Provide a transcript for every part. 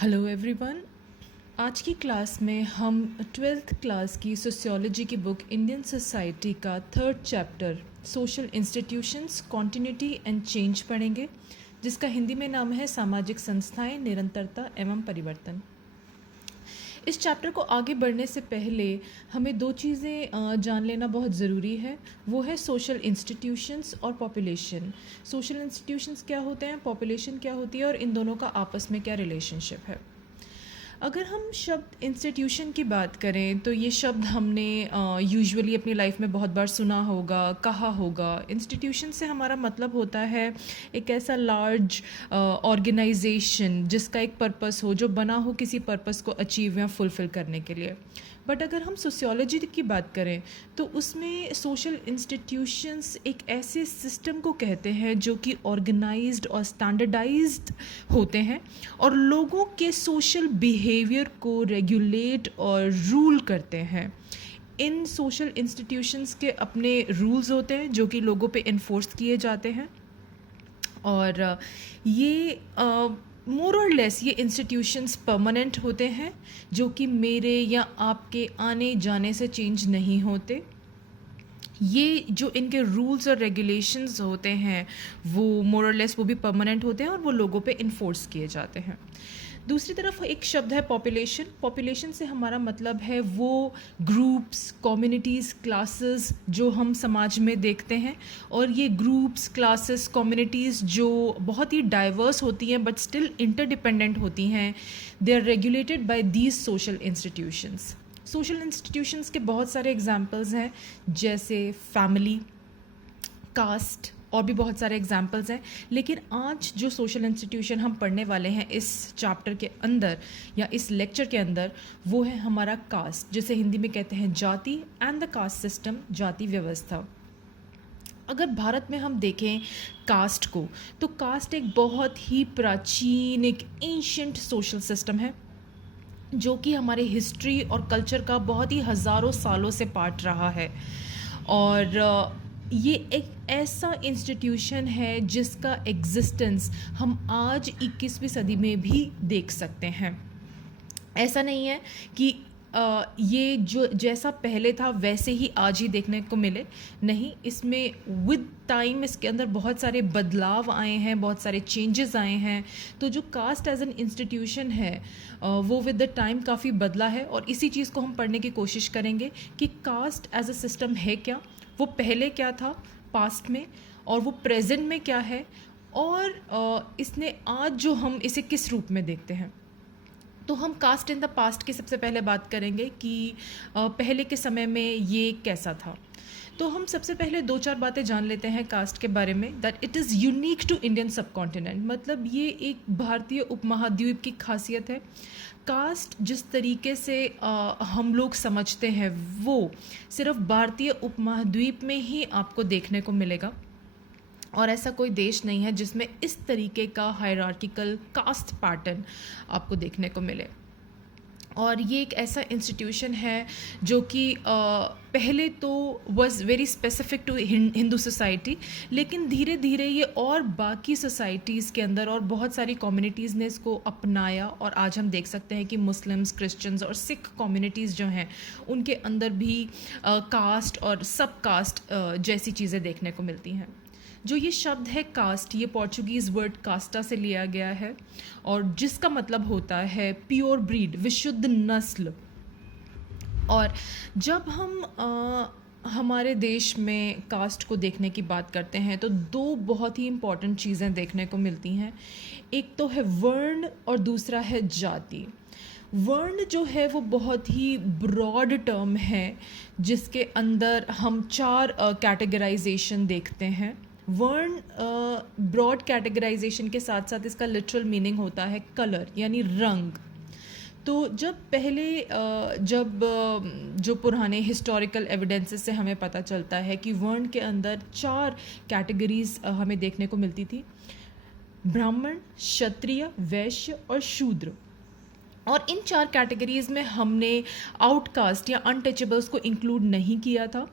Hello everyone. आज की class में हम ट्वेल्थ क्लास की सोशियोलॉजी की बुक इंडियन सोसाइटी का third chapter social institutions continuity and change पढ़ेंगे, जिसका हिंदी में नाम है सामाजिक संस्थाएं, निरंतरता एवं परिवर्तन। इस चैप्टर को आगे बढ़ने से पहले हमें दो चीज़ें जान लेना बहुत ज़रूरी है। वो है सोशल इंस्टीट्यूशंस और पॉपुलेशन। सोशल इंस्टीट्यूशंस क्या होते हैं, पॉपुलेशन क्या होती है और इन दोनों का आपस में क्या रिलेशनशिप है। अगर हम शब्द इंस्टीट्यूशन की बात करें तो ये शब्द हमने यूजुअली अपनी लाइफ में बहुत बार सुना होगा, कहा होगा। इंस्टीट्यूशन से हमारा मतलब होता है एक ऐसा लार्ज ऑर्गेनाइजेशन जिसका एक पर्पस हो, जो बना हो किसी पर्पस को अचीव या फुलफ़िल करने के लिए। बट अगर हम सोशियोलॉजी की बात करें तो उसमें सोशल इंस्टीट्यूशंस एक ऐसे सिस्टम को कहते हैं जो कि ऑर्गेनाइज्ड और स्टैंडर्डाइज्ड होते हैं और लोगों के सोशल बिहेवियर को रेगुलेट और रूल करते हैं। इन सोशल इंस्टीट्यूशंस के अपने रूल्स होते हैं जो कि लोगों पे इन्फोर्स किए जाते हैं और ये मोर और लेस ये इंस्टीट्यूशंस परमानेंट होते हैं, जो कि मेरे या आपके आने जाने से चेंज नहीं होते। ये जो इनके रूल्स और रेगुलेशंस होते हैं वो मोर और लेस वो भी परमानेंट होते हैं और वो लोगों पे इन्फोर्स किए जाते हैं। दूसरी तरफ एक शब्द है पॉपुलेशन। पॉपुलेशन से हमारा मतलब है वो ग्रुप्स, कम्युनिटीज़, क्लासेस जो हम समाज में देखते हैं, और ये ग्रुप्स, क्लासेस, कम्युनिटीज़ जो बहुत ही डाइवर्स होती हैं बट स्टिल इंटरडिपेंडेंट होती हैं, they are regulated by these social institutions. Social institutions के बहुत सारे एग्जाम्पल्स हैं, जैसे फैमिली, कास्ट और भी बहुत सारे एग्जाम्पल्स हैं। लेकिन आज जो सोशल इंस्टीट्यूशन हम पढ़ने वाले हैं इस चैप्टर के अंदर या इस लेक्चर के अंदर, वो है हमारा कास्ट, जिसे हिंदी में कहते हैं जाति, एंड द कास्ट सिस्टम, जाति व्यवस्था। अगर भारत में हम देखें कास्ट को, तो कास्ट एक बहुत ही प्राचीन, एक एंशिएंट सोशल सिस्टम है जो कि हमारे हिस्ट्री और कल्चर का बहुत ही हज़ारों सालों से पार्ट रहा है। और ये एक ऐसा इंस्टीट्यूशन है जिसका एग्जिस्टेंस हम आज 21वीं सदी में भी देख सकते हैं। ऐसा नहीं है कि ये जो जैसा पहले था वैसे ही आज ही देखने को मिले, नहीं। इसमें विद टाइम इसके अंदर बहुत सारे बदलाव आए हैं, बहुत सारे चेंजेस आए हैं। तो जो कास्ट एज एन इंस्टीट्यूशन है वो विद द टाइम काफ़ी बदला है, और इसी चीज़ को हम पढ़ने की कोशिश करेंगे कि कास्ट एज अ सिस्टम है क्या, वो पहले क्या था पास्ट में, और वो प्रेजेंट में क्या है, और इसने आज जो हम इसे किस रूप में देखते हैं। तो हम कास्ट इन द पास्ट की सबसे पहले बात करेंगे कि पहले के समय में ये कैसा था। तो हम सबसे पहले दो चार बातें जान लेते हैं कास्ट के बारे में। That it is unique to Indian subcontinent, मतलब ये एक भारतीय उपमहाद्वीप की खासियत है। कास्ट जिस तरीके से हम लोग समझते हैं वो सिर्फ भारतीय उपमहाद्वीप में ही आपको देखने को मिलेगा, और ऐसा कोई देश नहीं है जिसमें इस तरीके का हायरार्किकल कास्ट पैटर्न आपको देखने को मिले। और ये एक ऐसा इंस्टीट्यूशन है जो कि पहले तो was very specific to Hindu society, लेकिन धीरे धीरे ये और बाकी सोसाइटीज़ के अंदर और बहुत सारी कम्युनिटीज़ ने इसको अपनाया, और आज हम देख सकते हैं कि मुस्लिम्स, क्रिश्चियंस और सिख कम्युनिटीज़ जो हैं उनके अंदर भी कास्ट और सब कास्ट जैसी चीज़ें देखने को मिलती हैं। जो ये शब्द है कास्ट, ये पोर्चुगीज़ वर्ड कास्टा से लिया गया है, और जिसका मतलब होता है प्योर ब्रीड, विशुद्ध नस्ल। और जब हम हमारे देश में कास्ट को देखने की बात करते हैं तो दो बहुत ही इम्पॉर्टेंट चीज़ें देखने को मिलती हैं। एक तो है वर्ण और दूसरा है जाति। वर्ण जो है वो बहुत ही ब्रॉड टर्म है जिसके अंदर हम चार कैटेगराइजेशन देखते हैं। वर्ण ब्रॉड कैटेगराइजेशन के साथ साथ इसका लिटरल मीनिंग होता है कलर, यानी रंग। तो जब पहले जो पुराने हिस्टोरिकल एविडेंसेस से हमें पता चलता है कि वर्ण के अंदर चार कैटेगरीज हमें देखने को मिलती थी: ब्राह्मण, क्षत्रिय, वैश्य और शूद्र। और इन चार कैटेगरीज में हमने आउटकास्ट या अनटचेबल्स को इंक्लूड नहीं किया था।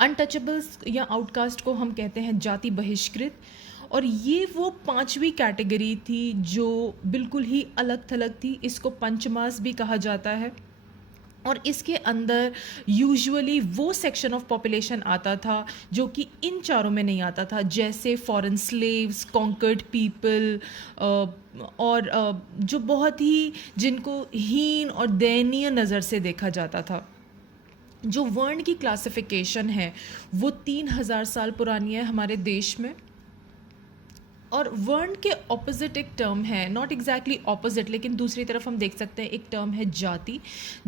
अनटचेबल्स या आउटकास्ट को हम कहते हैं जाति बहिष्कृत, और ये वो पांचवी कैटेगरी थी जो बिल्कुल ही अलग थलग थी। इसको पंचमास भी कहा जाता है और इसके अंदर यूजुअली वो सेक्शन ऑफ पॉपुलेशन आता था जो कि इन चारों में नहीं आता था, जैसे फॉरेन स्लेव्स, कॉन्कर्ड पीपल, और जो बहुत ही जिनको हीन और दयनीय नज़र से देखा जाता था। जो वर्ण की क्लासिफिकेशन है वो 3000 साल पुरानी है हमारे देश में। और वर्ण के ऑपोजिट एक टर्म है, नॉट एग्जैक्टली ऑपोजिट, लेकिन दूसरी तरफ हम देख सकते हैं एक टर्म है जाति।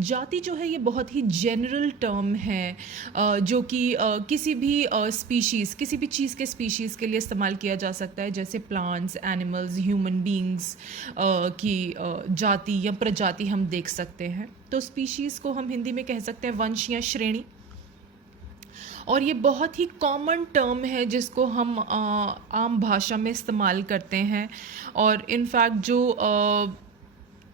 जाति जो है ये बहुत ही जनरल टर्म है जो कि किसी भी स्पीशीज़, किसी भी चीज़ के स्पीशीज़ के लिए इस्तेमाल किया जा सकता है, जैसे प्लांट्स, एनिमल्स, ह्यूमन बींग्स की जाति या प्रजाति हम देख सकते हैं। तो स्पीशीज़ को हम हिंदी में कह सकते हैं वंश या श्रेणी। और ये बहुत ही कॉमन टर्म है जिसको हम आम भाषा में इस्तेमाल करते हैं। और इनफैक्ट जो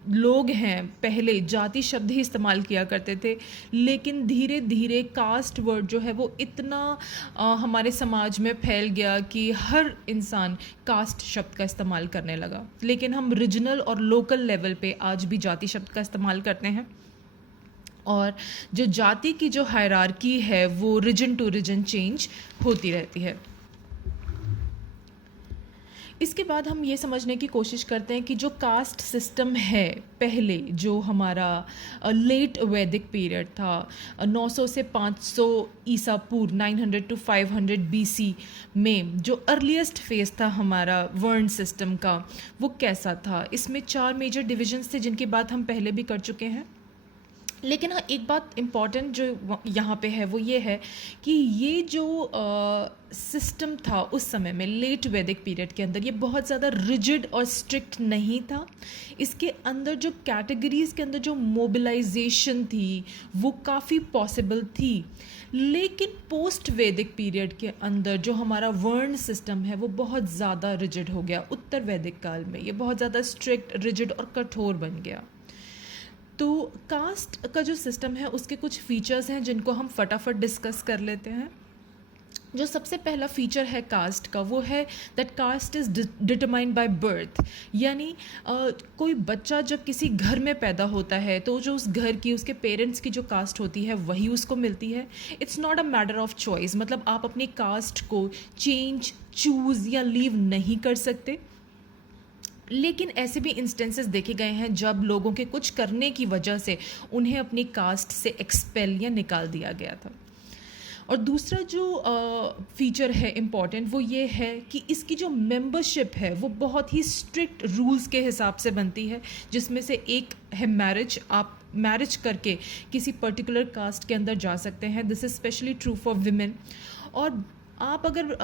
लोग हैं पहले जाति शब्द ही इस्तेमाल किया करते थे, लेकिन धीरे धीरे कास्ट वर्ड जो है वो इतना हमारे समाज में फैल गया कि हर इंसान कास्ट शब्द का इस्तेमाल करने लगा। लेकिन हम रीजनल और लोकल लेवल पे आज भी जाति शब्द का इस्तेमाल करते हैं। और जो जाति की जो हायरार्की है वो रीजन टू रीजन चेंज होती रहती है। इसके बाद हम ये समझने की कोशिश करते हैं कि जो कास्ट सिस्टम है पहले, जो हमारा लेट वैदिक पीरियड था 900 से 500 ईसा पूर्व 900 to 500 BC में, जो अर्लीस्ट फेज था हमारा वर्ण सिस्टम का, वो कैसा था। इसमें 4 मेजर डिविजन्स थे जिनकी बात हम पहले भी कर चुके हैं। लेकिन हाँ, एक बात इम्पॉर्टेंट जो यहाँ पे है वो ये है कि ये जो सिस्टम था उस समय में लेट वैदिक पीरियड के अंदर, ये बहुत ज़्यादा रिजिड और स्ट्रिक्ट नहीं था। इसके अंदर जो कैटेगरीज़ के अंदर जो मोबिलाइजेशन थी वो काफ़ी पॉसिबल थी। लेकिन पोस्ट वैदिक पीरियड के अंदर जो हमारा वर्ण सिस्टम है वो बहुत ज़्यादा रिजिड हो गया। उत्तर वैदिक काल में ये बहुत ज़्यादा स्ट्रिक्ट, रिजिड और कठोर बन गया। तो कास्ट का जो सिस्टम है उसके कुछ फीचर्स हैं जिनको हम फटाफट डिस्कस कर लेते हैं। जो सबसे पहला फीचर है कास्ट का वो है that caste is determined by birth. यानी कोई बच्चा जब किसी घर में पैदा होता है तो जो उस घर की, उसके पेरेंट्स की जो कास्ट होती है वही उसको मिलती है। It's not a matter of choice, मतलब आप अपनी कास्ट को चेंज, चूज़ या लीव नहीं कर सकते। लेकिन ऐसे भी इंस्टेंसेस देखे गए हैं जब लोगों के कुछ करने की वजह से उन्हें अपनी कास्ट से एक्सपेल या निकाल दिया गया था। और दूसरा जो फीचर है इम्पॉर्टेंट वो ये है कि इसकी जो मेंबरशिप है वो बहुत ही स्ट्रिक्ट रूल्स के हिसाब से बनती है, जिसमें से एक है मैरिज। आप मैरिज करके किसी पर्टिकुलर कास्ट के अंदर जा सकते हैं। This is specially true for women. और आप अगर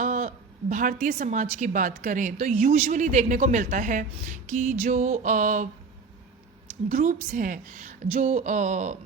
भारतीय समाज की बात करें तो यूजुअली देखने को मिलता है कि जो ग्रुप्स हैं, जो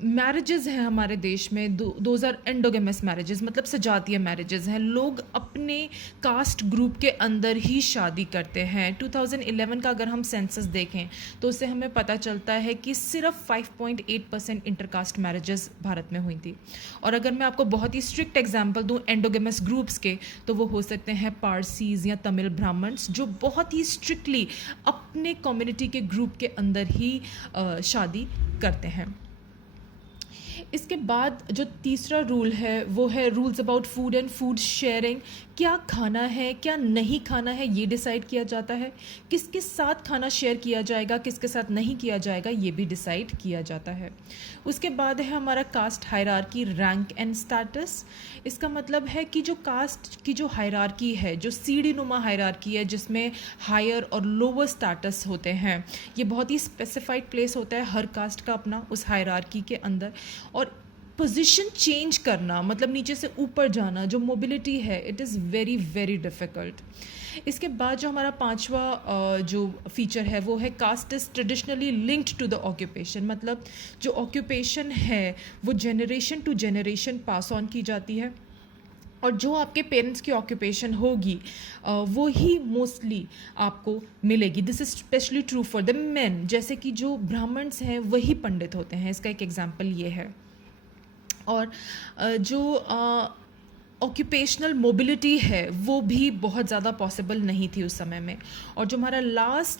मैरिजेज़ हैं हमारे देश में, दोज आर एंडोगेमस मैरिजेज़, मतलब सजातीय मैरिजेज़ हैं। लोग अपने कास्ट ग्रुप के अंदर ही शादी करते हैं। 2011 का अगर हम सेंसस देखें तो उससे हमें पता चलता है कि सिर्फ 5.8% इंटरकास्ट मैरिजेज़ भारत में हुई थी। और अगर मैं आपको बहुत ही स्ट्रिक्ट एग्जाम्पल दूँ एंडोगेमस ग्रुप्स के, तो वो हो सकते हैं पारसीज़ या तमिल ब्राह्मण्स, जो बहुत ही स्ट्रिक्टली अपने कम्युनिटी के ग्रुप के अंदर ही शादी करते हैं। इसके बाद जो तीसरा रूल है वो है rules about food and food sharing. क्या खाना है, क्या नहीं खाना है, ये डिसाइड किया जाता है। किसके साथ खाना शेयर किया जाएगा, किसके साथ नहीं किया जाएगा, ये भी डिसाइड किया जाता है। उसके बाद है हमारा caste hierarchy, rank and status. इसका मतलब है कि जो कास्ट की जो हायरार्की है, जो सीढ़ी नुमा हायरार्की है जिसमें हायर और लोअर स्टेटस होते हैं, ये बहुत ही स्पेसिफाइड प्लेस होता है हर कास्ट का अपना उस हायरार्की के अंदर। और पोजीशन चेंज करना, मतलब नीचे से ऊपर जाना, जो मोबिलिटी है, it is very very difficult. इसके बाद जो हमारा पांचवा जो फीचर है वो है caste is traditionally linked to the occupation. मतलब जो ऑक्यूपेशन है वो generation to generation pass on की जाती है, और जो आपके पेरेंट्स की ऑक्यूपेशन होगी वो ही मोस्टली आपको मिलेगी। This is specially true for the main. जैसे कि जो ब्राह्मण्स हैं वही पंडित होते हैं, इसका एक एग्जाम्पल ये है। और जो ऑक्यूपेशनल मोबिलिटी है वो भी बहुत ज़्यादा पॉसिबल नहीं थी उस समय में। और जो हमारा लास्ट